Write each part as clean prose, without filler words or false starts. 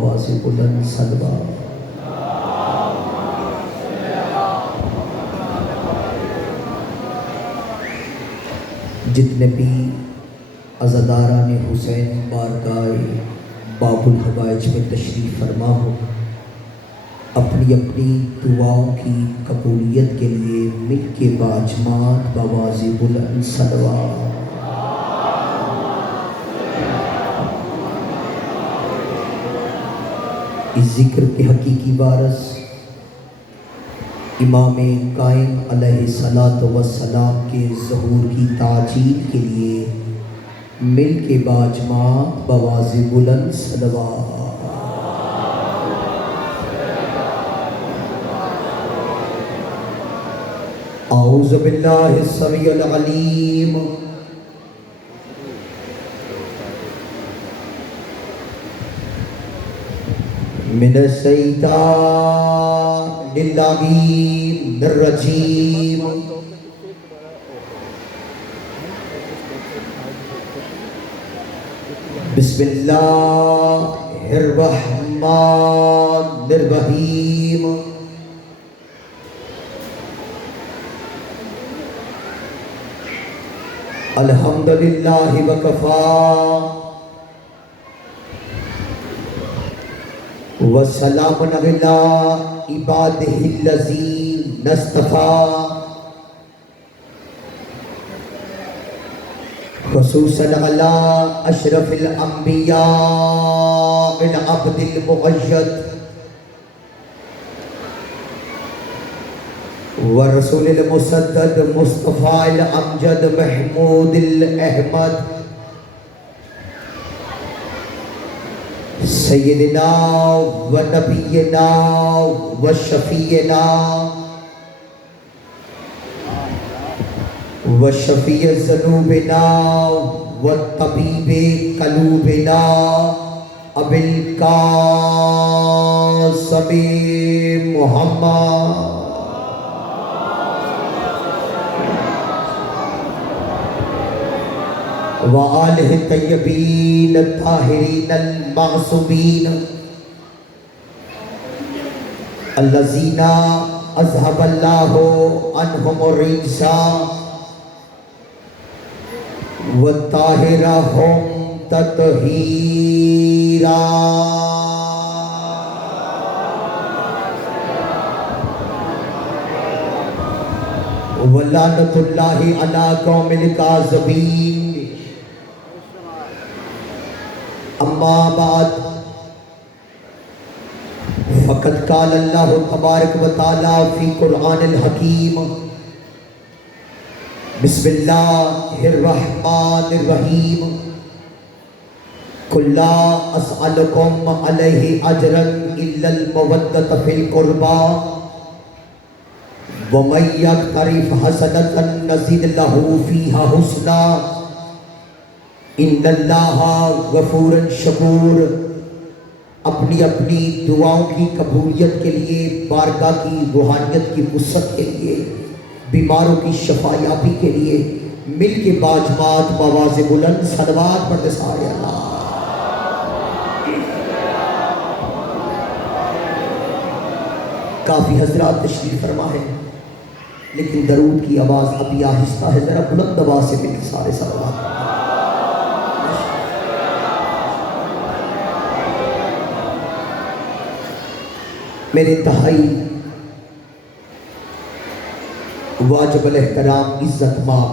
بآواز بلند صلوات۔ جتنے بھی عزاداران حسین بارگاہ باب الحوائج میں تشریف فرما ہو، اپنی اپنی دعاؤں کی قبولیت کے لیے مل کے باجماعت بآواز بلند صلوات۔ اس ذکر کے حقیقی وارث امام قائم علیہ الصلاۃ والسلام کے ظہور کی تعجیل کے لیے مل کے باجماعت بآواز بلند صلوات۔ اعوذ باللہ السمیع العلیم من الشیطان اللعین الرجیم۔ بسم اللہ الرحمن الرحیم۔ الحمدللہ وکفی وسلام علی عبادہ الذین اصطفیٰ، خصوصاً علی اشرف الانبیاء العبد المؤید ورسول المسدد مصطفیٰ الامجد محمود الاحمد سیدنا و نبینا و شفیعنا و شفیع ذنوبنا و طبیب قلوبنا ابی القاسم محمد وآلہ الطیبین الطاہرین المعصومین الذین اذھب اللہ عنہم الرجس وطہرہم تطہیرا۔ ولعنۃ اللہ علی قوم الکاذبین۔ اما بعد فقد قال اللہ تبارک و تعالی فی قرآن الحکیم۔ بسم اللہ الرحمن الرحیم۔ قل لا اسألکم علیہ اجرا الا المودۃ فی القربی ومن یقترف حسنۃ نزد لہ فیہا حسنا ان اللہ غفور شکور۔ اپنی اپنی دعاؤں کی قبولیت کے لیے، بارگاہ کی روحانیت کی وسعت کے لیے، بیماروں کی شفا یابی کے لیے مل کے باجماعت بآواز بلند صلوات پڑھتے سارے اللہ۔ کافی حضرات تشریف فرما ہے، لیکن درود کی آواز ابھی آہستہ ہے، ذرا بلند آواز سے مل کے سارے صلوات۔ میرے انتہائی واجب الاحترام عزت مآب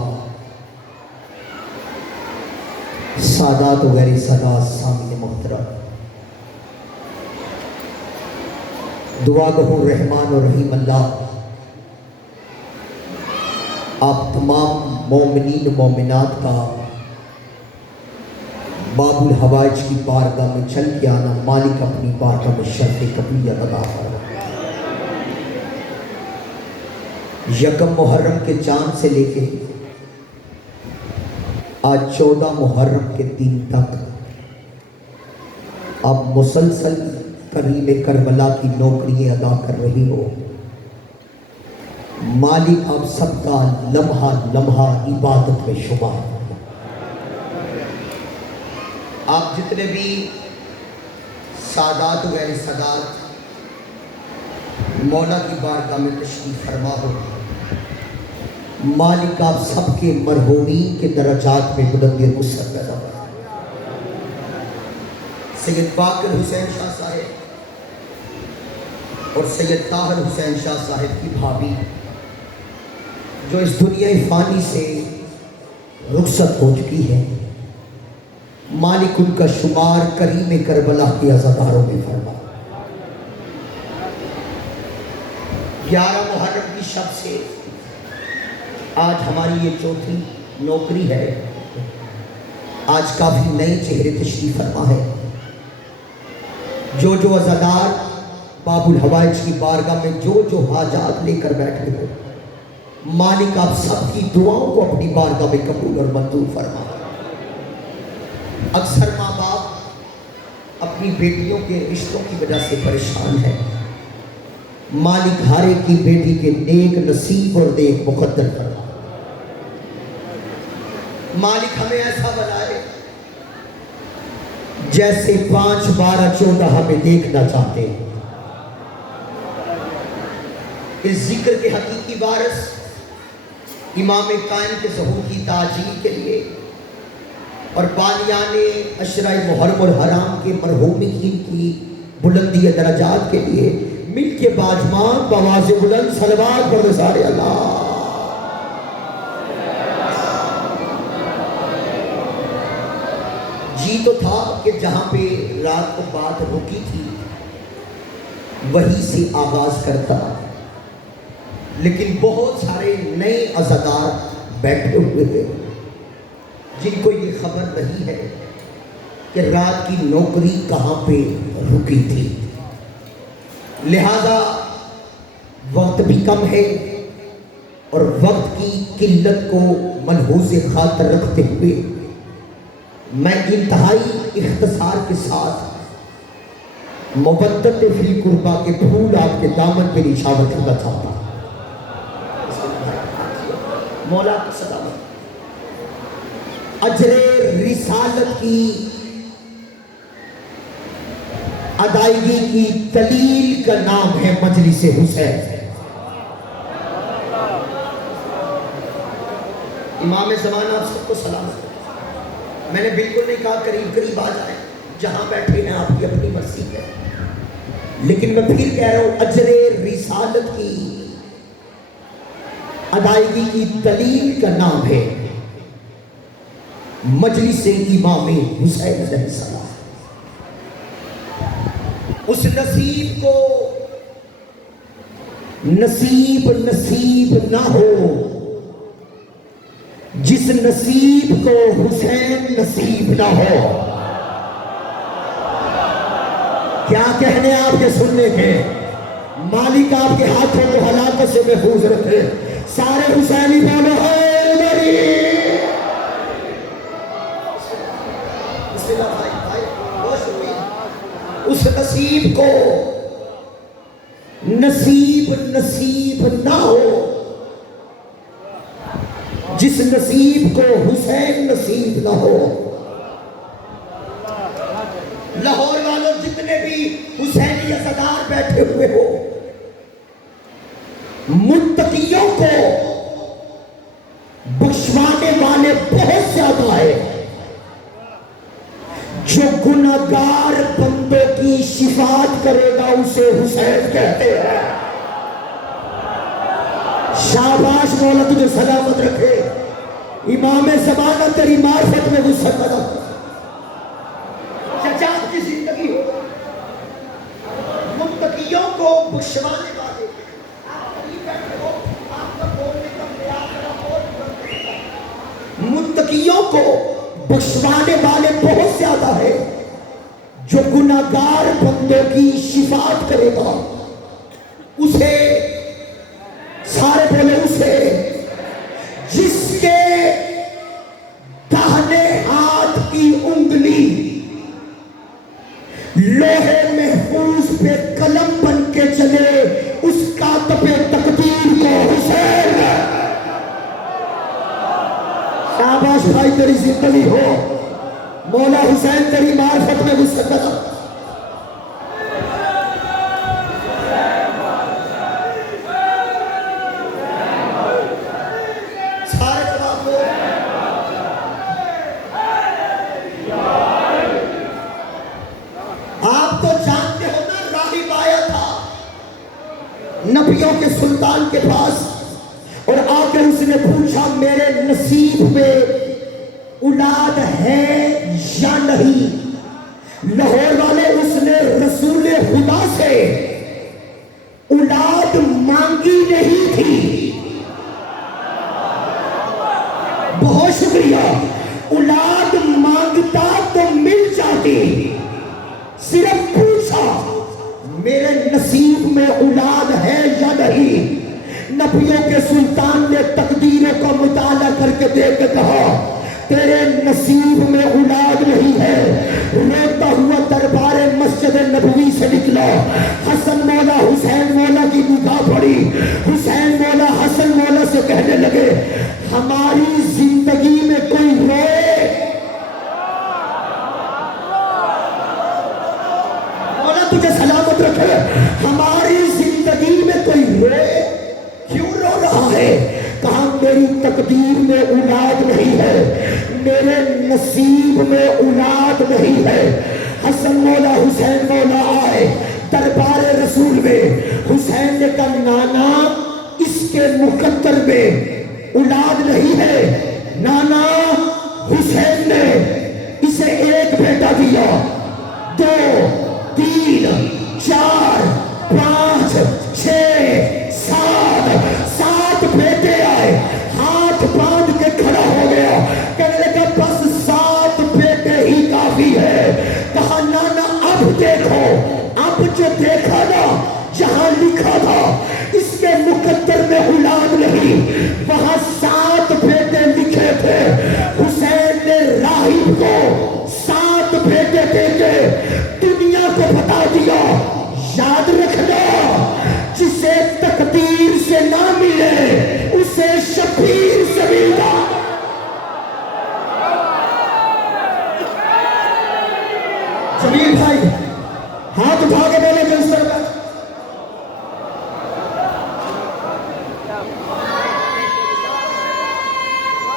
سادات و غیر سادات سامعین محترم، دعا گہوں رحمان و رحیم اللہ آپ تمام مومنین و مومنات کا باب الحوائج کی بارگاہ میں چل کے آنا مالک اپنی بارگاہ میں شرف قبولیت عطا فرمائے۔ یکم محرم کے چاند سے لے کے آج 14 محرم کے دن تک آپ مسلسل کریم کربلا کی نوکریاں ادا کر رہی ہو۔ مالک آپ سب کا لمحہ لمحہ عبادت میں شمار۔ آپ جتنے بھی سادات و غیر سادات مولا کی بارگاہ میں تشریف فرما ہو. مالک آپ سب کے مرحومین کے درجات میں بلندی و وسعت پیدا ہو. سید باقر حسین شاہ صاحب اور سید طاہر حسین شاہ صاحب کی بھابھی جو اس دنیا فانی سے رخصت ہو چکی ہے، مالک ان کا شمار کریم کربلا کے عزاداروں میں فرما. 11 محرم کی شب سے آج ہماری یہ چوتھی نوکری ہے. آج کافی نئے چہرے تشریف فرما ہے. جو عزادار باب الحوائج کی بارگاہ میں جو حاجات لے کر بیٹھے ہو، مالک آپ سب کی دعاؤں کو اپنی بارگاہ میں قبول اور منظور فرما. اکثر ماں باپ اپنی بیٹیوں کے رشتوں کی وجہ سے پریشان ہے. مالک ہر ایک کی بیٹی کے نیک نصیب اور نیک مقدر فرما. مالک ہمیں ایسا بنائے جیسے 5 12 14 ہمیں دیکھنا چاہتے ہیں. اس ذکر کے حقیقی وارث امام قائم کے ظہور کی تعجیل کے لیے اور بانیان عشرہ محرم الحرام کے مرحومین کی بلندی درجات کے لیے مل کے باجمان بواز بلند صلوات پڑھ سارے اللہ. جی تو تھا کہ جہاں پہ رات کو بات رکی تھی وہی سے آغاز کرتا، لیکن بہت سارے نئے عزادار بیٹھے ہوئے ہیں جن کو یہ خبر نہیں ہے کہ رات کی نوکری کہاں پہ رکی تھی. لہذا وقت بھی کم ہے اور وقت کی قلت کو ملحوظ خاطر رکھتے ہوئے میں انتہائی اختصار کے ساتھ مودت فی القربہ کے پھول آپ کے دامن پہ نشاور کرنا چاہتا ہوں. مولا کی صداقت. اجر رسالت کی ادائیگی کی دلیل کا نام ہے مجلس حسین. امام زمانہ آپ سب کو سلام. میں نے بالکل نہیں کہا قریب قریب آ جائیں، جہاں بیٹھے ہیں آپ کی اپنی مرضی ہے، لیکن میں پھر کہہ رہا ہوں اجر رسالت کی ادائیگی کی دلیل کا نام ہے مجلس امام حسین علیہ السلام. اس نصیب کو نصیب نہ ہو جس نصیب کو حسین نصیب نہ ہو. کیا کہنے آپ کے سننے کے؟ مالک آپ کے ہاتھوں کو ہلاکت سے محفوظ رکھے. سارے حسینی بولو اے میری. بسم اللہ بھائی ہوش ہوئی. اس نصیب کو نصیب نہ ہو جس نصیب کو حسین نصیب نہ ہو. لاہور والوں جتنے بھی حسینی عزادار بیٹھے ہوئے ہو، متقیوں کو بخشوانے والے بہت زیادہ ہے. جو گناہگار بندوں کی شفاعت کرے گا اسے حسین کہتے ہیں. شاباش مولا تجھے سلامت رکھے. امام زمانہ تیری معرفت میں وسعت پیدا ہو. چچا کی زندگی ہو متقیوں کو بخشوانے والے. آپ قریب بیٹھے ہو، آپ کا بولنے کا متقیوں کو بخشوانے والے بہت زیادہ ہے. جو گناہگار بندوں کی شفاعت کرے گا اسے، سارے بولے اسے، جس کے داہنے ہاتھ کی انگلی لوہے محفوظ پہ قلم بن کے چلے اس کاتب تقدیر کو حسین. شاباش بھائی تیری زندگی ہو. مولا حسین تیری معرفت میں وسعت پیدا. آپ تو جانتے ہو نا، راہب آیا تھا نبیوں کے سلطان کے پاس اور آ کے اس نے پوچھا میرے نصیب میں اولاد ہے یا نہیں؟ لاہور والے، اس نے رسول خدا سے اولاد مانگی نہیں تھی. بہت شکریہ. اولاد مانگتا تو مل جاتی، صرف پوچھا میرے نصیب میں اولاد ہے یا نہیں. نبیوں کے سلطان نے تقدیروں کا مطالعہ کر کے دیکھ کے کہا تیرے نصیب میں اولاد نہیں ہے. روتا ہوا دربار مسجد نبوی سے نکلا. حسن مولا حسین مولا کی نگاہ پڑی. حسین مولا حسن مولا سے کہنے لگے ہماری زندگی میں کوئی روئے. مولا تجھے سلامت رکھے. ہماری زندگی میں کوئی روئے، کیوں رو رہا ہے؟ کہا میری تقدیر میں اولاد نہیں ہے، میرے نصیب میں اولاد نہیں ہے. حسن مولا حسین مولا آئے دربار رسول میں. حسین نے کہا نانا اس کے مقدر میں اولاد نہیں ہے. نانا حسین نے اسے ایک بیٹا دیا، 2 3 4 5 6 7 بیٹے آئے. ہاتھ باندھ کے کھڑا ہو گیا، کہنے لگا بس 7 بیٹے ہی کافی ہے. کہا نانا اب دیکھو، اب جو دیکھا نا جہاں لکھا تھا اس کے مقدر میں اولاد نہیں، وہاں 7 بیٹے لکھے تھے. حسین نے راہب کو 7 بیٹے دے کے دنیا کو بتا دیا یاد رکھنا جسے تقدیر سے نہ ملے اسے شبیر سے ملتا. جمیل بھائی ہاتھ اٹھا کے بولے جو اس طرح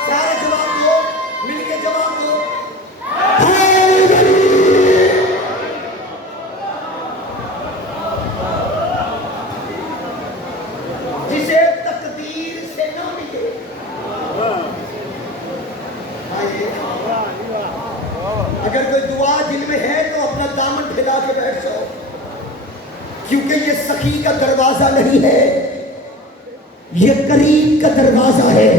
سارے جواب دو، مل کے جواب دو. جسے تقدیر سے نہ ملے. اگر کوئی دعا دل میں ہے تو اپنا دامن پھیلا کے بیٹھ جاؤ، کیونکہ یہ سخی کا دروازہ نہیں ہے، یہ کریم کا دروازہ ہے.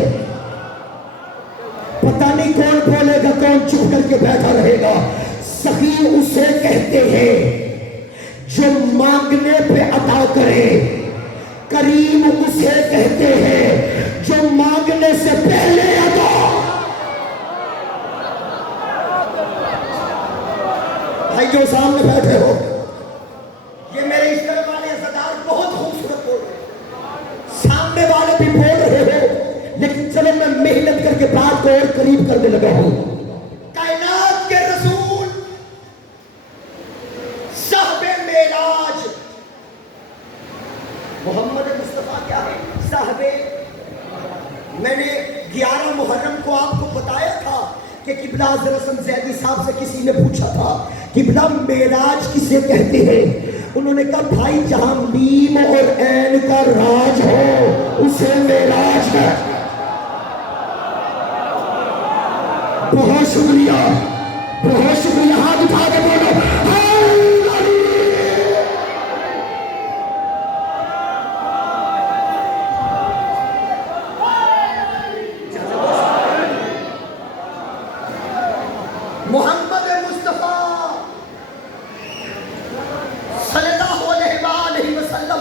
پتہ نہیں کون بولے گا، کون چپ کر کے بیٹھا رہے گا. سخی اسے کہتے ہیں جو مانگنے پہ عطا کرے، کریم اسے کہتے ہیں جو مانگنے سے پہلے عطا. بھائی جو سامنے بیٹھے ہو، یہ میرے اس طرح والے عزادار بہت خوبصورت بول رہے ہیں، سامنے والے بھی بول رہے ہو، لیکن چلو میں محنت کر کے بات کو اور قریب کرنے لگا ہوں. کائنات کے رسول صاحب معراج محمد مصطفیٰ کیا ہے؟ صاحب. میں نے 11 محرم کو آپ کو بتایا تھا کہ قبلہ حضرت حسن زیدی صاحب سے کسی نے پوچھا تھا قبلہ معراج کسے کہتے ہیں؟ انہوں نے کہا بھائی جہاں میم اور عین کا راج ہو اسے معراج ہے. بہت شکریہ، بہت شکریہ. ہاتھ اٹھا کے بولو محمد مصطفیٰ صلی اللہ علیہ وآلہ وسلم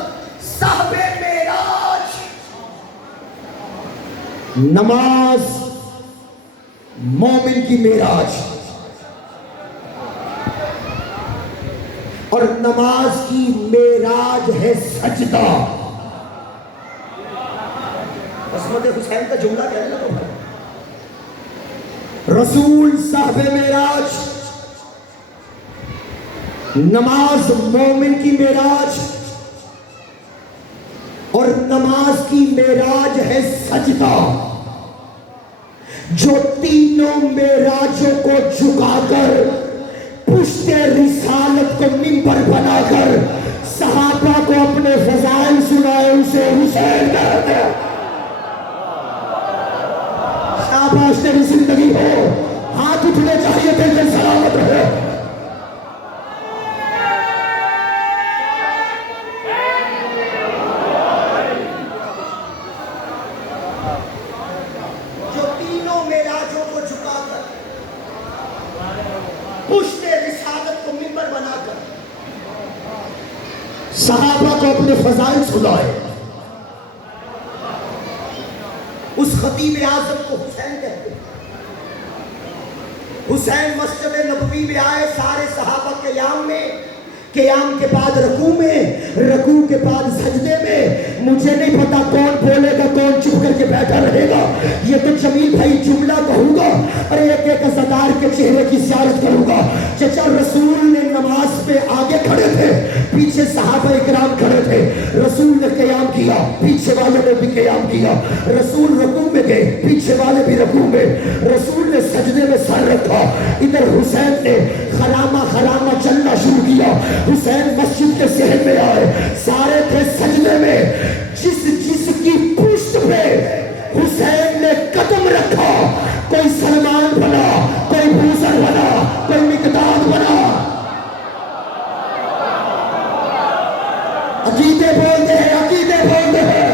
صاحب معراج. نماز مومن کی معراج، اور نماز کی معراج ہے سجدہ. عصمت حسین کا جملہ کہنے لگا. رسول صاحب معراج، نماز مومن کی معراج، اور نماز کی معراج ہے سجدہ. جو تینوں معراجوں کو جھکا کر پشت پشت رسالت کو منبر بنا کر صحابہ کو اپنے فضائل سنائے، اسے حسین کہتے ہیں۔ شاباش تیری زندگی ہو، ہاتھ اٹھنے چاہیے تھے کہ سلامت رہے۔ جو تینوں معراجوں کو جھکا کر پشت رسالت کو منبر بنا کر صحابہ کو اپنے فضائل سنائے، اس خطیب اعظم کو حسین کہتے ہیں۔ حسین مسجد نبوی میں آئے، سارے صحابہ قیام میں، قیام کے بعد رکوع میں، رکوع کے بعد سجدے میں۔ مجھے نہیں پتا کون بولے گا، کون چپ کر کے بیٹھا رہے گا۔ یہ تو جمیل بھائی جملہ کہوں گا اور ایک ایک عزادار کے چہرے کی زیارت کروں گا۔ چچا رسول نے نماز پہ آگے کھڑے تھے، پیچھے صحابہ اکرام کھڑے تھے۔ رسول نے قیام کیا، پیچھے والے نے بھی قیام کیا۔ رسول رکوع میں گئے، پیچھے والے بھی رکوع میں۔ رسول نے سجدے میں سر رکھا، ادھر حسین نے خرامہ خرامہ چلنا شروع کیا۔ حسین مسجد کے صحن میں آئے، سارے تھے سجدے میں۔ جس کی پشت پہ حسین نے قدم رکھا، کوئی سلمان بنا، کوئی بوزر بنا، کوئی مقداد بنا۔ عقیدے بولتے ہیں، عقیدے بولتے ہیں۔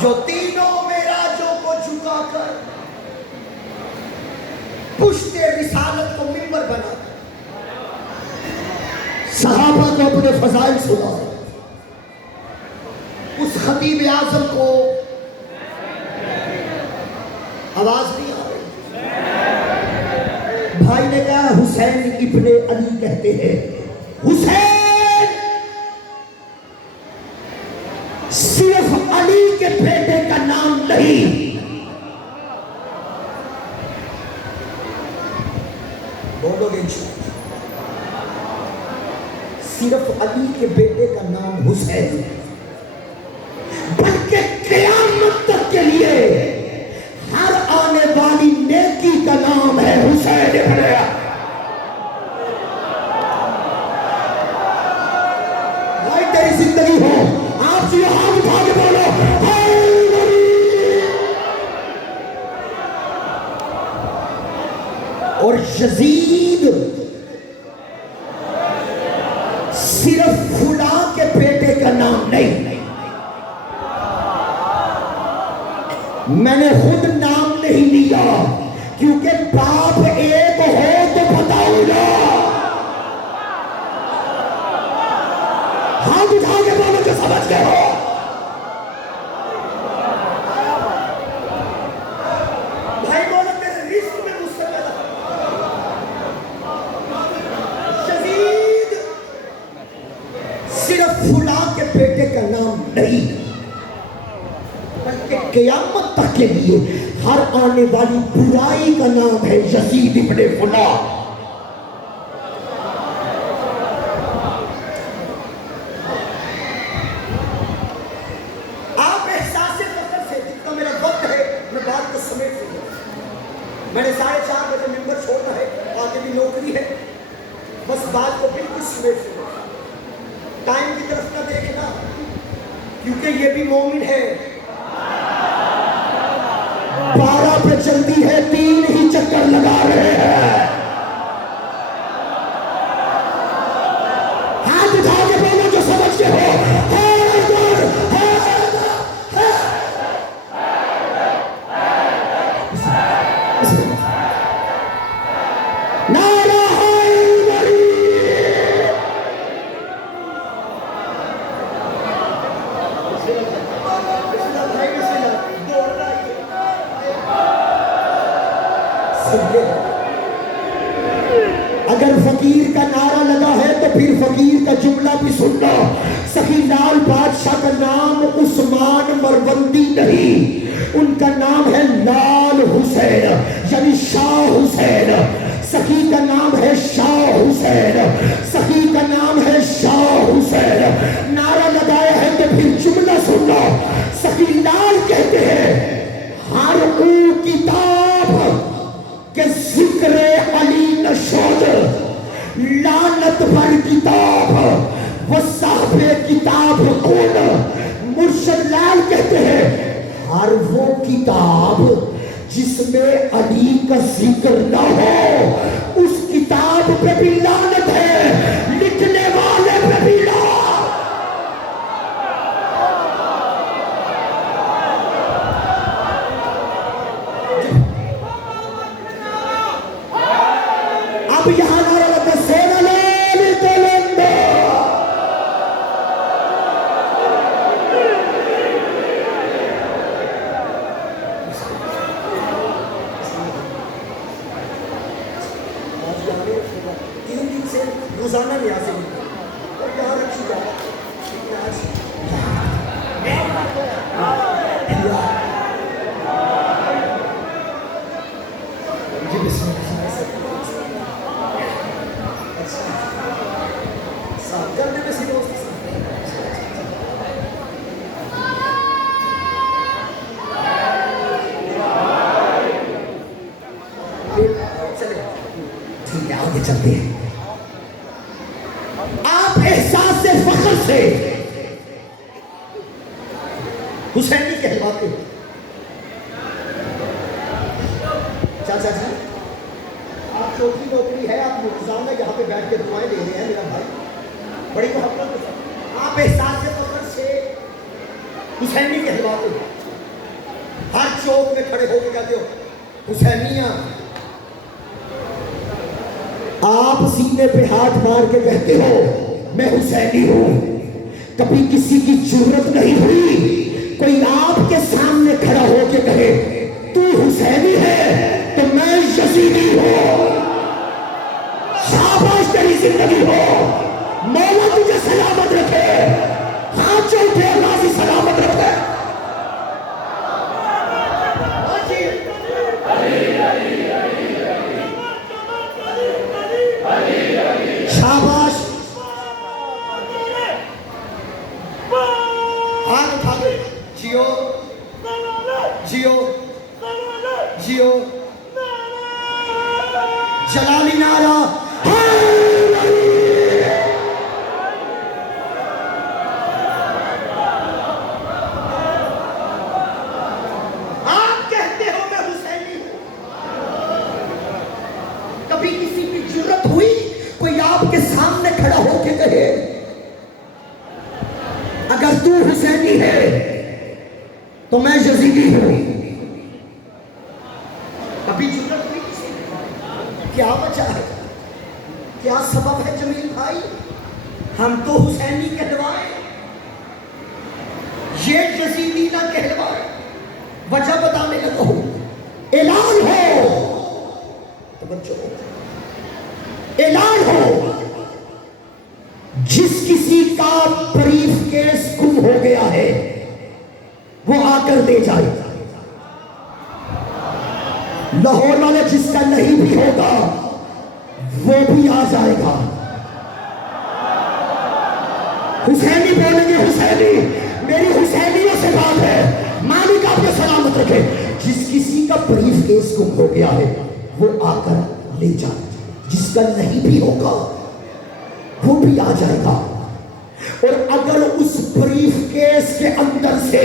جو تینوں معراجوں کو جھکا کر پشت رسالت کو منبر بنا کر صحابہ کو اپنے فضائل سنائے، اس خطیب اعظم کو آواز نہیں آ رہی۔ بھائی نے کہا حسین ابن علی کہتے ہیں۔ حسین صرف علی کے بیٹے کا نام نہیں، بولو گے صرف علی کے بیٹے کا نام حسین، بلکہ قیامت تک کے لیے ہر آنے والی نیکی کا نام ہے حسین ابن علی۔ بھائی تیری زندگی ہو، آپ سے ہاتھ اٹھا کے بولو اور یزید صرف فلاں کے بیٹے کا نام نہیں، میں نے خود نام نہیں لیا کیونکہ باپ ایک ہو تو بتاؤں گا۔ ہاتھ اٹھا کے بولو جو سمجھ گئے ہو۔ بھائی بولو میرے رزق میں مجھ سے پیدا یزید صرف فلاں کے بیٹے کا نام نہیں، بلکہ قیامت تک کے لیے ہر آنے والی برائی کا نام ہے یزید ابن فلاں۔ میں نے 4:30 بجے ممبر چھوڑنا ہے، آگے بھی نوکری ہے، بس بات کو بالکل سمیٹ لو، ٹائم کی طرف نہ دیکھنا کیونکہ یہ بھی مومن ہے۔ 12 پہ چلتی ہے، 3 ہی چکر لگا رہے ہیں۔ ہاتھ اٹھا کے بولو جو سمجھتے ہو۔ اگر فقیر کا نعرہ لگا ہے تو پھر فقیر کا جملہ بھی سننا۔ سخی لال لال بادشاہ کا نام عثمان مروندی نہیں، ان کا نام ہے لال حسین یعنی شاہ حسین۔ سخی کا نام ہے شاہ حسین، سخی کا نام ہے شاہ حسین۔ نعرہ لگایا ہے کہ پھر جملہ سننا، سخی لال کہتے ہیں ہر او کتاب کے ذکر علی نشود، لعنت پر کتاب وہ صاحب کتاب کون؟ مرشد لال کہتے ہیں ہر وہ کتاب جس میں علی کا ذکر نہ ہو اس کتاب پہ بھی لعنت ہے، لکھنے والے پہ بھی لعنت۔ اب یہاں نعرہ لگتا سینا لال تلندہ، تین دن سے روزانہ نیازیں اور یہاں رکھی جائے کرنے میں سی دوست چلے ٹھیک ہے آگے چلتے ہیں۔ آپ احساس فخر سے حسینی کہلواتے ہیں۔ چاچا جی آپ چوتھی نوکری ہے، آپ روزانہ یہاں پہ بیٹھ کے دعائیں دے رہے ہیں میرا بھائی، بڑی محبت کے ساتھ آپ احساس فخر سے حسینی کہلواتے ہیں۔ ہر چوک میں کھڑے ہو کے کہتے ہو حسینیاں، آپ سینے پہ ہاتھ مار کے کہتے ہو میں حسینی ہوں۔ کبھی کسی کی جرت نہیں ہوئی کوئی آپ کے سامنے کھڑا ہو کے کہے تو حسینی ہے تو میں یزیدی ہوں۔ شاباش تیری زندگی ہو، مولا تجھے سلامت رکھے، ہاتھ جو اٹھے اللہ سے سلامت رکھے۔ شاباش، ہاتھ اٹھا دے، جیو جیو جیو، جلالی نعرہ آپ کہتے ہو میں حسینی ہوں۔ کبھی کسی کی جرت ہوئی کوئی آپ کے سامنے کھڑا ہو کے کہے اگر تو حسینی ہے تو میں یزیدی ہوں؟ کبھی جرت ہوئی کسی نے؟ کیا وجہ ہے، کیا سبب ہے جمیل بھائی؟ ہم تو حسینی کہلوائے، یہ یزیدی نہ کہلوائے۔ وجہ بتانے لگا ہوں، اعلان ہو، توجہ ہو، اعلان ہو، جس کسی کا بریف کیس گم ہو گیا ہے وہ آ کر دے جائے۔ لاہور والے جس کا نہیں بھی ہوگا وہ بھی آ جائے گا۔ حسینی بولیں گے، حسینی، میری حسینیوں سے بات ہے، مالک آپ کو سلامت رکھے۔ جس کسی کا بریف کیس گم ہو گیا ہے وہ آ کر لے جائے، جس کا نہیں بھی ہوگا وہ بھی آ جائے گا۔ اور اگر اس بریف کیس کے اندر سے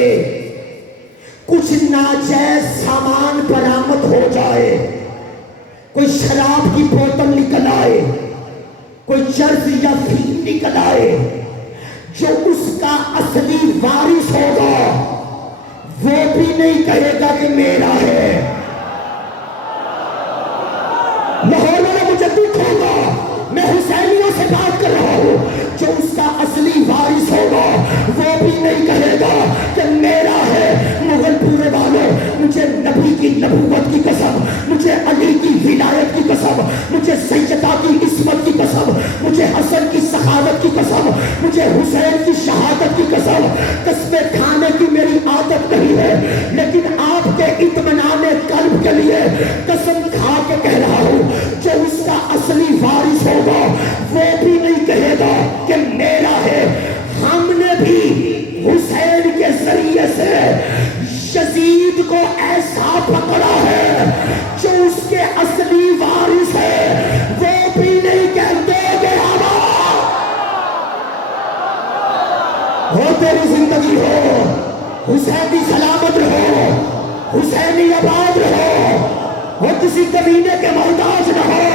کچھ ناجائز سامان برآمد ہو جائے، کوئی شراب کی بوتل نکل آئے، کوئی چرس یا فیم نکل آئے، جو اس کا اصلی وارث ہوگا وہ بھی نہیں کہے گا کہ میرا ہے۔ لاہور میں مجھے دکھ ہوگا، میں حسینیوں سے بات کر رہا ہوں، جو اس کا اصلی وارث ہوگا وہ بھی نہیں کہے گا کہ میرا ہے۔ مغل پورے والوں، مجھے نبی کی نبوت کی قسم، مجھے علی کی ولایت کی قسم، مجھے سیدہ کی عصمت کی قسم، مجھے حسن کی سخاوت کی قسم، مجھے حسین کی شہادت کی قسم، ایسا پکڑا ہے جو اس کے اصلی وارث ہے وہ بھی نہیں کہتے کہ ہو تیری زندگی ہو، حسینی سلامت رہو، حسینی آباد رہو، اور کسی کمینے کے محتاج نہ ہو۔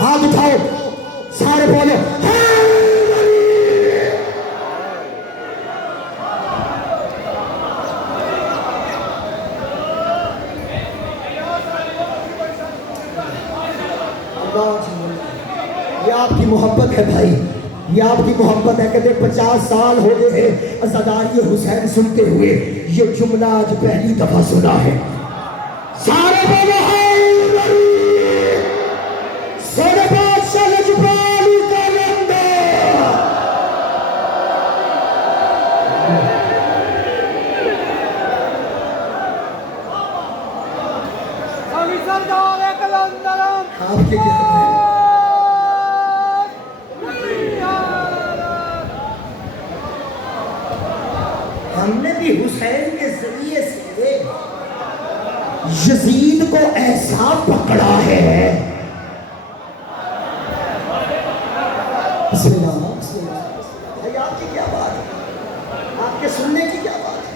ہاتھ اٹھاؤ سارے بولو یہ آپ کی محبت ہے بھائی، یہ آپ کی محبت ہے۔ کہتے 50 سال ہو گئے ہیں عزاداری حسین سنتے ہوئے، یہ جملہ آج پہلی دفعہ سنا ہے۔ سارے بولو آپ کے کیا ہم نے بھی حسین کے ذریعے سے یزید کو ایسا پکڑا ہے۔ بسم اللہ بھائی، آپ کی کیا بات ہے، آپ کے سننے کی کیا بات ہے؟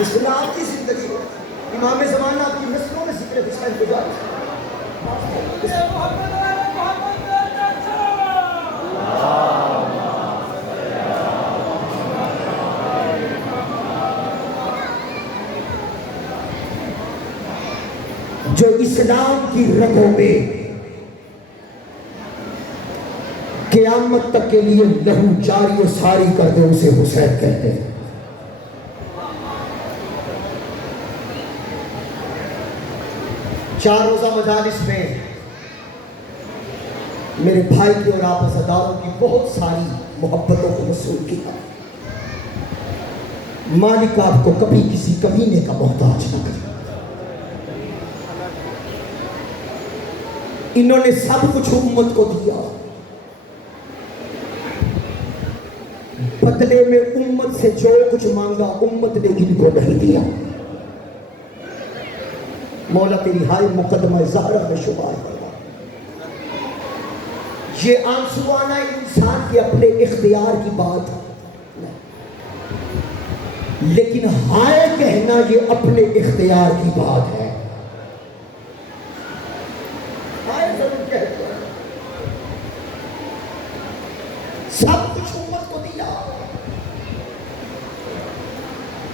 بسم اللہ آپ کی زندگی ہو، امام زمان آپ کی نسلوں میں ذکر حسین گزارش۔ جو اسلام کی رگوں میں قیامت تک کے لیے لہو جاری و ساری کر دے اسے حسین کہتے ہیں۔ چار روزہ مجالس میں میرے بھائی کی اور آپ عزاداروں کی بہت ساری محبتوں کو وصول کیا۔ مالک آپ کو کبھی کسی کمینے کا محتاج نہ کرے۔ انہوں نے سب کچھ امت کو دیا، بدلے میں امت سے جو کچھ مانگا امت نے ان کو نہیں دیا۔ مولا تیری ہائے مقدمہ زہرا میں شمار کرنا۔ یہ آنسو آنا انسان کے اپنے اختیار کی بات نہیں، لیکن ہائے کہنا یہ اپنے اختیار کی بات ہے۔ ہائے ضرور کہتے ہیں، سب کچھ امت کو دیا،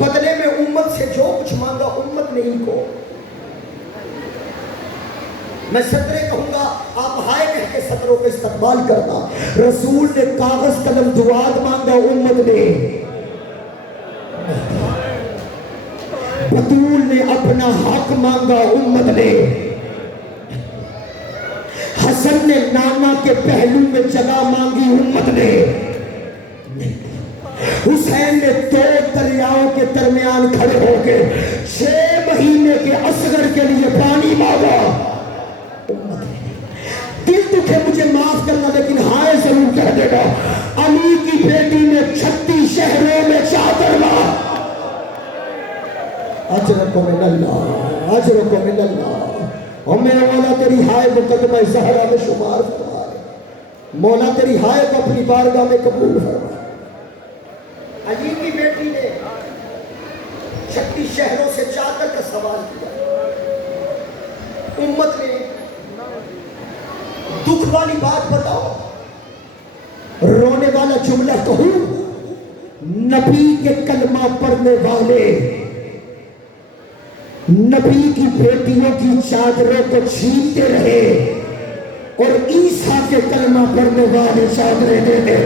بدلے میں امت سے جو کچھ مانگا امت نے ان کو۔ میں سطرے کہوں گا، آپ ہائے کہہ کے سطروں کا استقبال کرنا۔ رسول نے کاغذ قلم دعات مانگا امت نے، بطول نے اپنا حق مانگا امت نے، حسن نے نانا کے پہلو میں جگہ مانگی امت نے، حسین نے 2 دریاؤں کے درمیان کھڑے ہو کے 6 مہینے کے اصغر کے لیے پانی مانگا امت نے۔ دل دکھے مجھے معاف کرنا لیکن ہائے ضرور کہہ دے گا، علی کی بیٹی نے 36 شہروں میں چادر مار۔ اجرکم من اللہ، اجرکم من اللہ، اور میرا مولا تیری ہائے مقدمہ زہرا میں شمار فرما لے۔ مولا تیری ہائے کو اپنی بارگاہ میں قبول فرما۔ علی کی بیٹی نے 36 شہروں سے چادر کا سوال کیا، امت نے دکھ والی بات بتاؤ، رونے والا جملہ کہوں، نبی کے کلمہ پڑھنے والے نبی کی بیٹیوں کی چادروں کو چھینتے رہے اور عیسیٰ کے کلمہ پڑھنے والے چادریں دے دے۔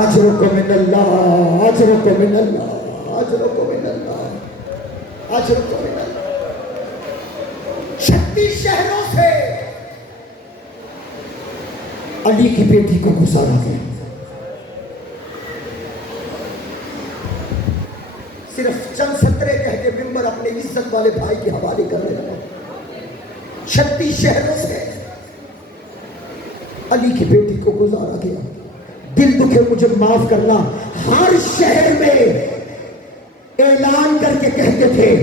اجرکم من اللہ، اجرکم من اللہ، اجرکم من اللہ، اجرکم من اللہ۔ 36 شہروں سے علی کی بیٹی کو گزارا گیا. صرف چند سطرے کہہ کے ممبر اپنے عزت والے بھائی کے حوالے کرنے لگا. 36 شہروں سے علی کی بیٹی کو گزارا گیا. دل دکھے مجھے معاف کرنا، ہر شہر میں اعلان کر کے کہتے تھے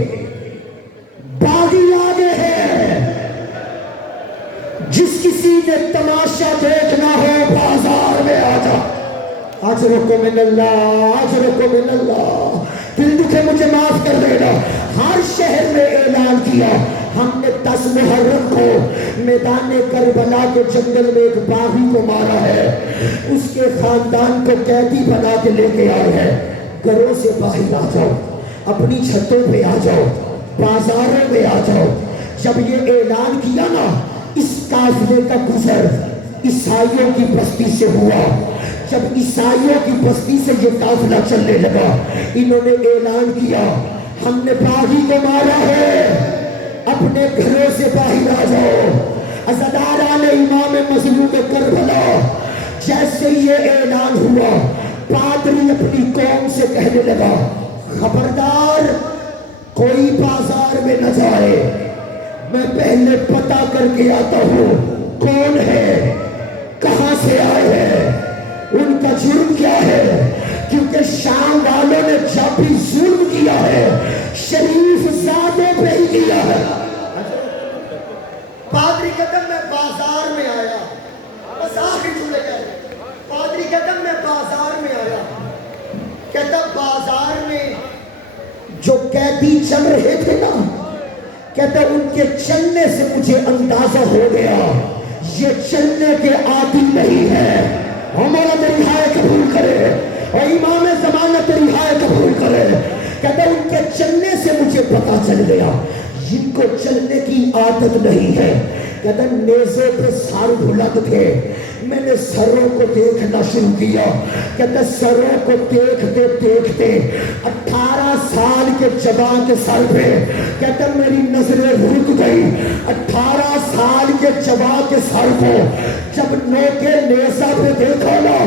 باغی آگے ہے، جس کسی نے تماشا دیکھنا ہو بازار میں آ جا. اجرکم من اللہ، اجرکم من اللہ. دل دکھے مجھے معاف کر دینا. ہر شہر میں اعلان کیا. ہم نے 10 محرم کو میدان کربلا کے جنگل میں ایک باغی کو مارا ہے، اس کے خاندان کو قیدی بنا کے لے کے آئے ہیں. گھروں سے باہر آ جاؤ، اپنی چھتوں پہ آ جاؤ، بازاروں میں آ جاؤ. جب یہ اعلان کیا نا، اس قافلے کا گزر عیسائیوں کی بستی سے ہوا. جب عیسائیوں کی بستی سے یہ قافلہ چلنے لگا، انہوں نے اعلان کیا ہم نے باغی کو مارا ہے، اپنے گھروں سے باہر آ جاؤ. عزاداران امام مظلوم کربلا. جیسے یہ اعلان ہوا، پادری اپنی قوم سے کہنے لگا خبردار کوئی بازار میں نہ جائے، میں پہلے پتہ کر کے آتا ہوں کون ہے، کہاں سے آئے ہیں، ان کا جرم کیا ہے. کیونکہ شام والوں نے جب بھی ظلم کیا ہے شریف زادوں پہ ہی کیا ہے. پادری کہتا میں بازار میں آیا، بس آخر جملے کہتے پادری کہتا میں بازار میں آیا. کہتا بازار میں جو قیدی چل رہے تھے نا، کہتا ان کے چلنے سے مجھے اندازہ ہو گیا یہ چلنے کے عادی نہیں ہے. ہمارا رہائے قبول کرے اور امام زمانہ رہائے قبول کرے. کہتا ان کے چلنے سے مجھے پتا چل گیا جن کو چلنے کی عادت نہیں ہے. کہتا نیزے پہ سر بلند تھے، میں نے سروں کو دیکھنا شروع کیا. کہتا سروں کو دیکھتے دیکھتے 18 سال کے جوان کے سر پہ کہتا میری نظریں رک گئی. 18 سال کے جوان کے سر کو جب نوکے نیزہ پہ دیکھا نا،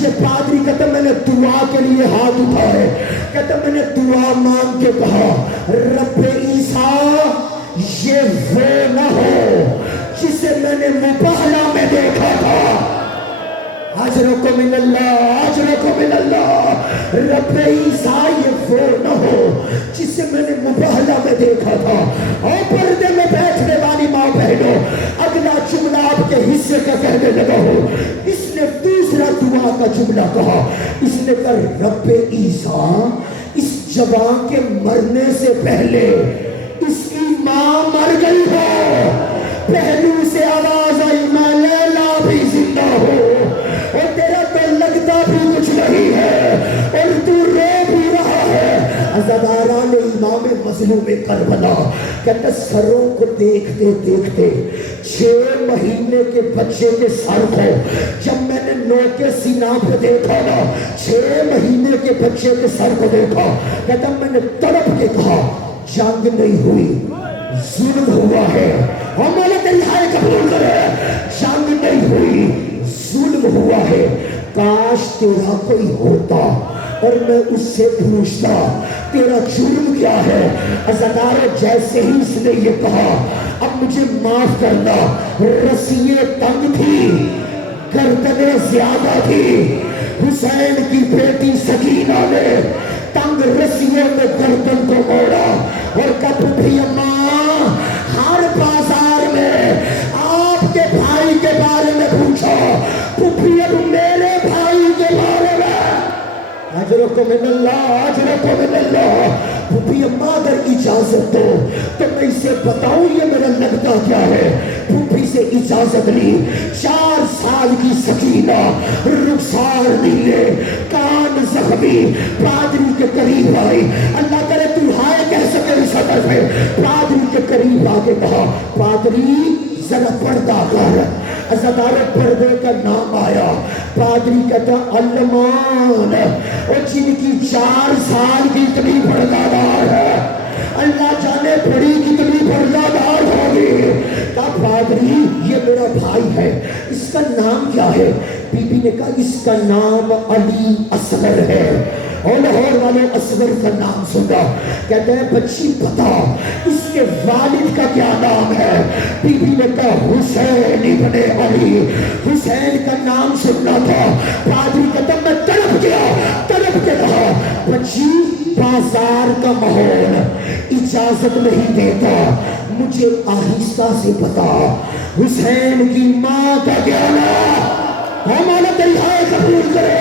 یہ پادری کہتا میں نے دعا کے لیے ہاتھ اٹھائے. کہتا میں نے دعا مانگ کے کہا رب عیسیٰ یہ وہ نہ ہو جسے میں نے مباہلہ میں دیکھا تھا. اجرکم من اللہ، اجرکم من اللہ. رب عیسیٰ یہ وہ نہ ہو جسے میں نے مباہلہ میں دیکھا تھا. اور پردے میں بیٹھنے والی ماں بہنوں، اگلا جملہ آپ کے حصے کا کہنے لگا ہو. اس نے دوسرا دعا کا جملہ کہا. اس نے کہا رب عیسیٰ اس جوان کے مرنے سے پہلے اس کی ماں مر گئی ہو. پہلو سے آواز آئی میں لیلا بھی زندہ ہو، اور تیرا تو لگتا بھی کچھ نہیں ہے اور تو رو بھی رہا ہے. عزاداران امام مظلوم کربلا. کہتا سروں کو دیکھتے دیکھتے 6 مہینے کے بچے کے سر کو جب میں نے نوکے سینہ پہ دیکھا نا، 6 مہینے کے بچے کے سر کو دیکھا. کہتا میں نے تڑپ کے کہا جنگ نہیں ہوئی، ظلم ہوا ہے. ہمارا رہائے قبول کرے. جنگ نہیں ہوئی، ظلم ہوا ہے. کاش تیرا کوئی ہوتا اور میں اس سے پوچھتا تیرا جرم کیا ہے. عزادارو جیسے ہی اس نے یہ کہا اب مجھے معاف کرنا، رسییں تنگ تھی، گردنیں زیادہ تھی. حسین کی بیٹی سکینہ نے تنگ رسیوں میں گردن کو موڑا اور کب بھی اماں ہر بازار میں آپ کے بھائی کے بارے میں پوچھا، پھپھی اب میرے بھائی کے بارے میں. اجرکم من اللہ، اجرکم من اللہ. پھپھی اماں اگر اجازت دو تو میں اسے بتاؤں یہ میرا لگتا کیا ہے. پھپھی سے اجازت لی. 4 سال کی سکینہ رخسار نیلے، کان زخمی، پادری کے قریب آئی. اللہ کرے تو ہائے کہہ سکے اس حدر میں. پادری کے قریب آگے کہا پادری ذرا پردہ کر. عزادار پردے کا نام آیا. پادری کہتا علمان، اور جن کی 4 سال کی اتنی پردہ دار ہے اللہ جانے پڑی کتنی پردہ دار ہوگی. کہا پادری یہ میرا بھائی ہے, اس کا نام کیا ہے؟ بی بی نے کہا اس کا نام علی اصغر ہے. اور لاہور والے اصغر کا نام سنا. کہتے ہیں بچی بتا اس کے والد کا کیا نام ہے؟ بی بی نے کہا حسین ابن علی. حسین کا نام سننا تھا. پادری کہتا میں تڑپ گیا, تڑپ کے کہا بچی بازار کا ماحول اجازت نہیں دیتا, مجھے آہستہ سے بتا حسین کی ماں کا کیا نام؟ ہمارا دلہائے قبول کرے.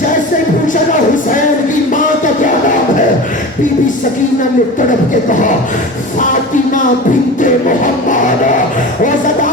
جیسے پوچھا نا حسین کی ماں کا کیا نام ہے, بی بی سکینہ نے تڑپ کے کہا فاطمہ بنت محمد. اور زدہ